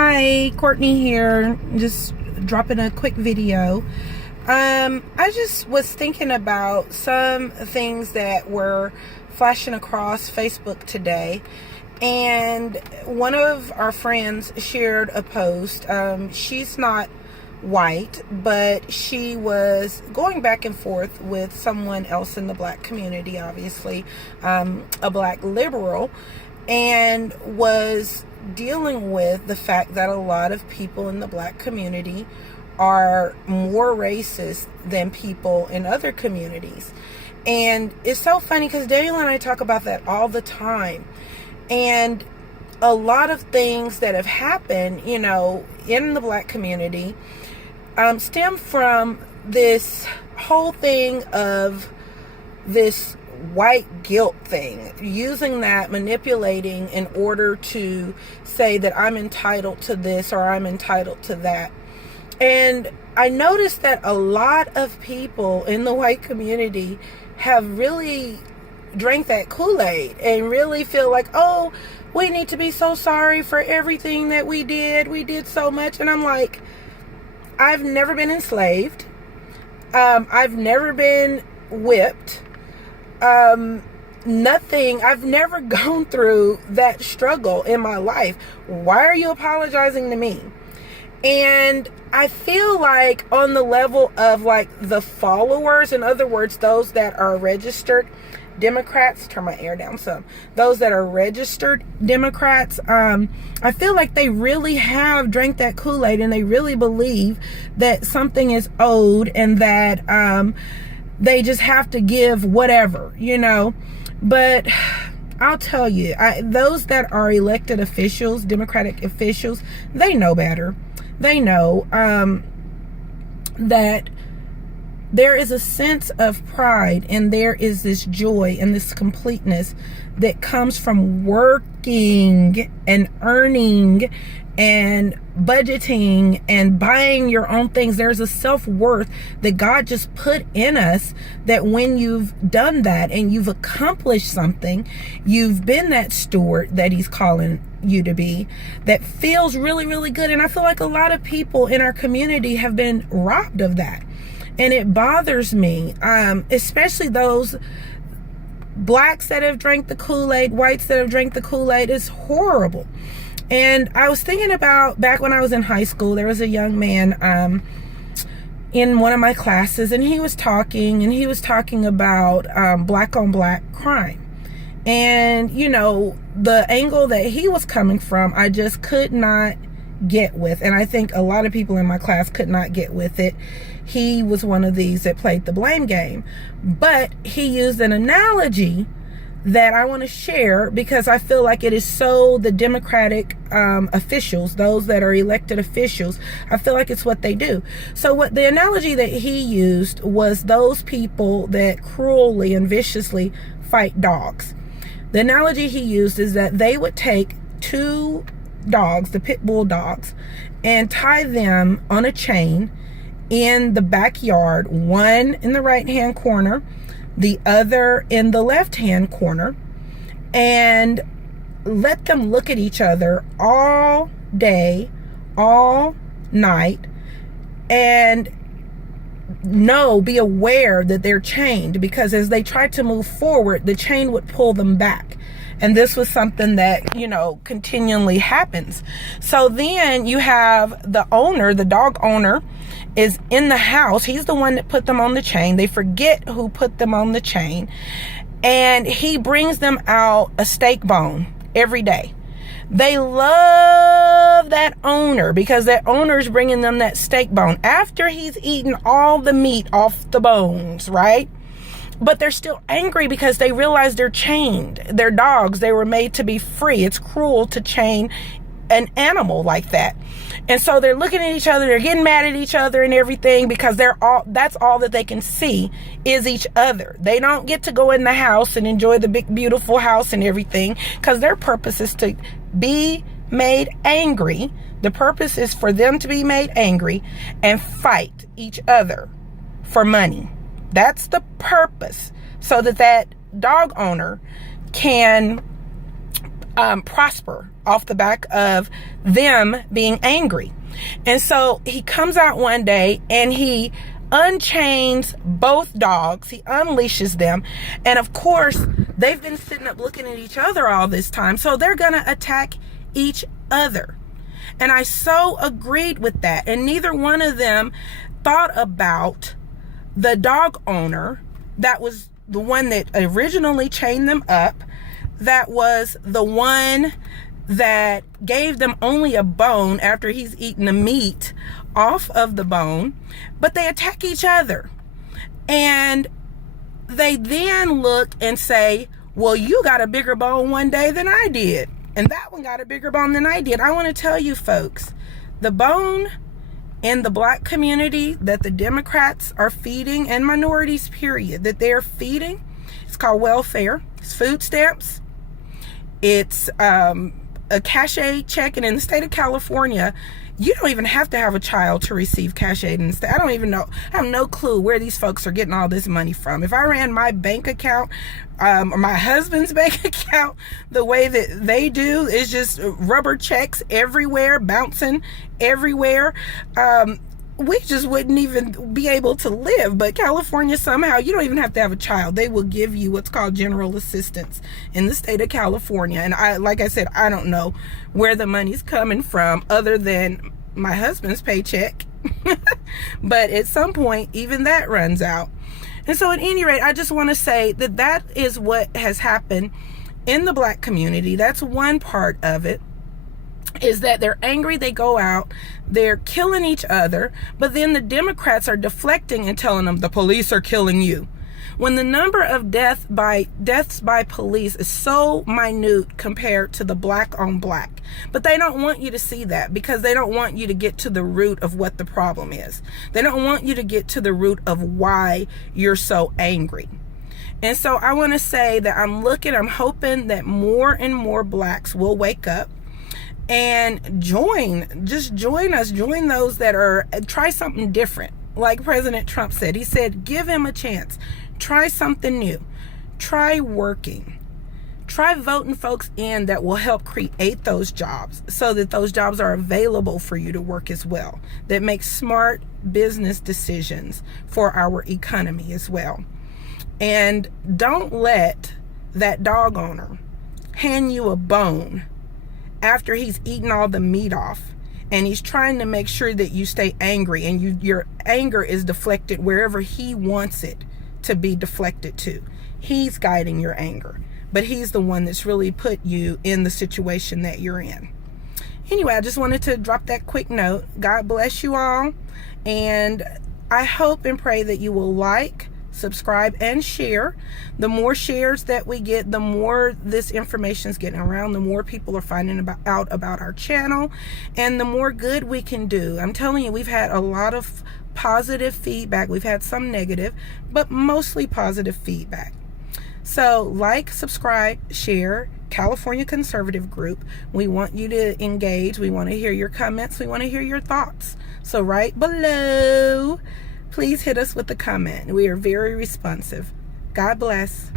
Hi, Courtney here. Just dropping a quick video. I just was thinking about some things that were flashing across Facebook today, and one of our friends shared a post. She's not white, but she was going back and forth with someone else in the black community, obviously, a black liberal, and was dealing with the fact that a lot of people in the black community are more racist than people in other communities. And it's so funny because Daniel and I talk about that all the time. And a lot of things that have happened, in the black community stem from this whole thing of this white guilt thing, using that, manipulating in order to say that I'm entitled to this or I'm entitled to that. And I noticed that a lot of people in the white community have really drank that Kool-Aid and really feel like, oh, we need to be so sorry for everything that we did. We did so much. And I'm like, I've never been enslaved. I've never been whipped. Nothing. I've never gone through that struggle in my life. Why are you apologizing to me? And I feel like on the level of like the followers, in other words, those that are registered Democrats, turn my air down some, those that are registered Democrats, I feel like they really have drank that Kool-Aid and they really believe that something is owed and that they just have to give whatever, but I'll tell you, those that are elected officials, Democratic officials, they know better. They know that there is a sense of pride and there is this joy and this completeness that comes from working and earning and budgeting and buying your own things. There's a self-worth that God just put in us, that when you've done that and you've accomplished something, you've been that steward that he's calling you to be, that feels really, really good. And I feel like a lot of people in our community have been robbed of that. And it bothers me, especially those blacks that have drank the Kool-Aid, whites that have drank the Kool-Aid. Is horrible. And I was thinking about back when I was in high school, there was a young man in one of my classes, and he was talking about black on black crime. And, the angle that he was coming from, I just could not get with. And I think a lot of people in my class could not get with it. He was one of these that played the blame game. But he used an analogy that I want to share because I feel like it is so the Democratic officials, those that are elected officials, I feel like it's what they do. So what the analogy that he used was those people that cruelly and viciously fight dogs. The analogy he used is that they would take two dogs, the pit bull dogs, and tie them on a chain in the backyard, one in the right hand corner, the other in the left hand corner, and let them look at each other all day, all night, and be aware that they're chained, because as they try to move forward, the chain would pull them back. And this was something that, continually happens. So then you have the owner, the dog owner, is in the house. He's the one that put them on the chain. They forget who put them on the chain. And he brings them out a steak bone every day. They love that owner because that owner's bringing them that steak bone after he's eaten all the meat off the bones, right? But they're still angry because they realize they're chained. They're dogs. They were made to be free. It's cruel to chain an animal like that. And so they're looking at each other, they're getting mad at each other and everything, because that's all that they can see is each other. They don't get to go in the house and enjoy the big beautiful house and everything, because their purpose is to be made angry. The purpose is for them to be made angry and fight each other for money. That's the purpose, so that dog owner can prosper off the back of them being angry. And so he comes out one day and he unchains both dogs. He unleashes them. And of course, they've been sitting up looking at each other all this time. So they're going to attack each other. And I so agreed with that. And neither one of them thought about the dog owner that was the one that originally chained them up, that was the one that gave them only a bone after he's eaten the meat off of the bone. But they attack each other. And they then look and say, well, you got a bigger bone one day than I did. And that one got a bigger bone than I did. I want to tell you folks, the bone in the black community that the Democrats are feeding, and minorities period, that they're feeding, it's called welfare. It's food stamps. It's a cash check. And in the state of California, you don't even have to have a child to receive cash aid. And I don't even know. I have no clue where these folks are getting all this money from. If I ran my bank account, or my husband's bank account, the way that they do is just rubber checks everywhere, bouncing everywhere. We just wouldn't even be able to live. But California, somehow, you don't even have to have a child. They will give you what's called general assistance in the state of California. And like I said, I don't know where the money's coming from other than my husband's paycheck. But at some point, even that runs out. And so at any rate, I just want to say that that is what has happened in the black community. That's one part of it. Is that they're angry, they go out, they're killing each other, but then the Democrats are deflecting and telling them the police are killing you. When the number of deaths by police is so minute compared to the black on black. But they don't want you to see that because they don't want you to get to the root of what the problem is. They don't want you to get to the root of why you're so angry. And so I want to say that I'm hoping that more and more blacks will wake up and join us, join those that try something different. Like President Trump said, he said, give him a chance, try something new, try working, try voting folks in that will help create those jobs so that those jobs are available for you to work as well, that make smart business decisions for our economy as well. And don't let that dog owner hand you a bone after he's eaten all the meat off and he's trying to make sure that you stay angry and your anger is deflected wherever he wants it to be deflected to. He's guiding your anger, but he's the one that's really put you in the situation that you're in. Anyway, I just wanted to drop that quick note. God bless you all, and I hope and pray that you will like, subscribe, and share. The more shares that we get, the more this information is getting around, the more people are finding out about our channel, and the more good we can do. I'm telling you, we've had a lot of positive feedback. We've had some negative, but mostly positive feedback. So like, subscribe, share. California Conservative Group. We want you to engage. We want to hear your comments. We want to hear your thoughts. So right below, please hit us with a comment. We are very responsive. God bless.